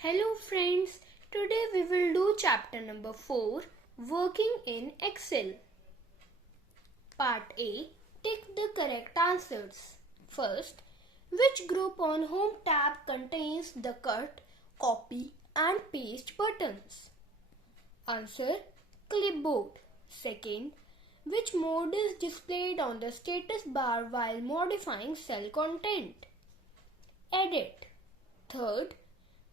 Hello friends, today we will do chapter number 4, Working in Excel. Part A, tick the correct answers. First, which group on Home tab contains the cut, copy and paste buttons? Answer, clipboard. Second, which mode is displayed on the status bar while modifying cell content? Edit. Third,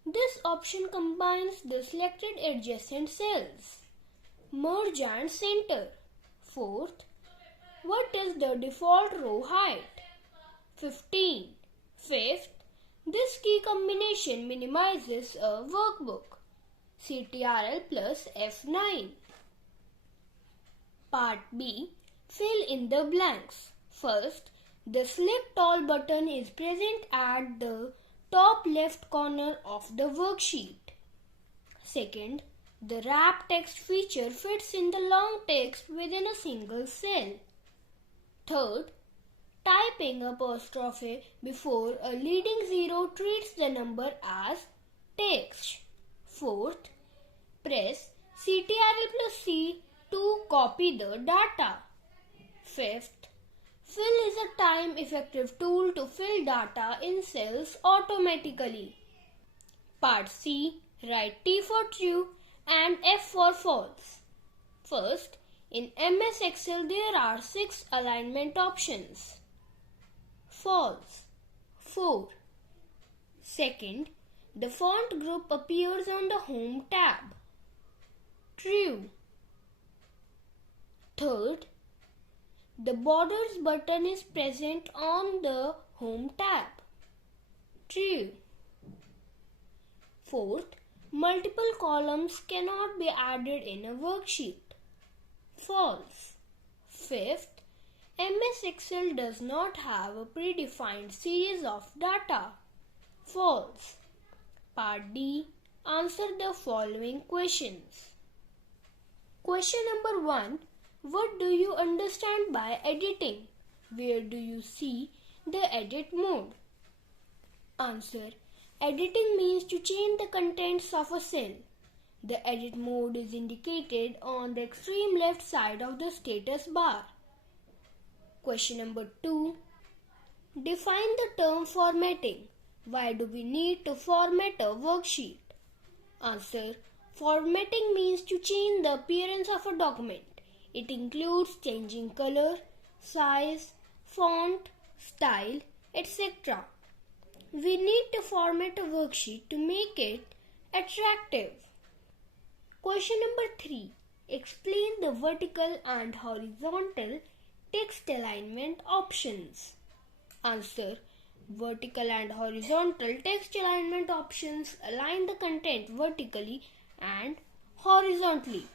this option combines the selected adjacent cells. Merge and center. Fourth, what is the default row height? 15. Fifth, this key combination minimizes a workbook. Ctrl plus F9. Part B, fill in the blanks. First, the Select All button is present at the top left corner of the worksheet. Second, the wrap text feature fits in the long text within a single cell. Third, typing apostrophe before a leading zero treats the number as text. Fourth, press Ctrl plus C to copy the data. Fifth, fill is a time-effective tool to fill data in cells automatically. Part C, write T for true and F for false. First, in MS Excel there are 6 alignment options. False, 4. Second, the font group appears on the Home tab. True. Third, the Borders button is present on the Home tab. True. Fourth, multiple columns cannot be added in a worksheet. False. Fifth, MS Excel does not have a predefined series of data. False. Part D, answer the following questions. Question number 1. What do you understand by editing? Where do you see the edit mode? Answer. Editing means to change the contents of a cell. The edit mode is indicated on the extreme left side of the status bar. Question number 2. Define the term formatting. Why do we need to format a worksheet? Answer. Formatting means to change the appearance of a document. It includes changing color, size, font, style, etc. We need to format a worksheet to make it attractive. Question number 3. Explain the vertical and horizontal text alignment options. Answer. Vertical and horizontal text alignment options align the content vertically and horizontally.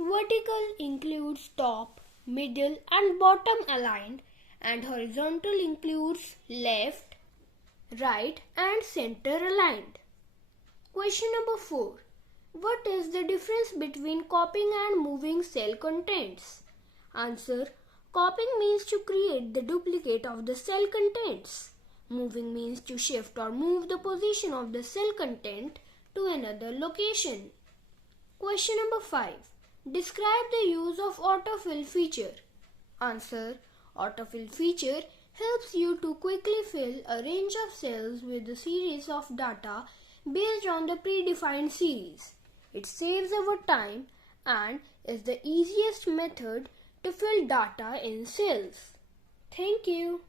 Vertical includes top, middle and bottom aligned, and horizontal includes left, right and center aligned. Question number 4. What is the difference between copying and moving cell contents? Answer. Copying means to create the duplicate of the cell contents. Moving means to shift or move the position of the cell content to another location. Question number 5. Describe the use of autofill feature. Answer. Autofill feature helps you to quickly fill a range of cells with a series of data based on the predefined series. It saves our time and is the easiest method to fill data in cells. Thank you.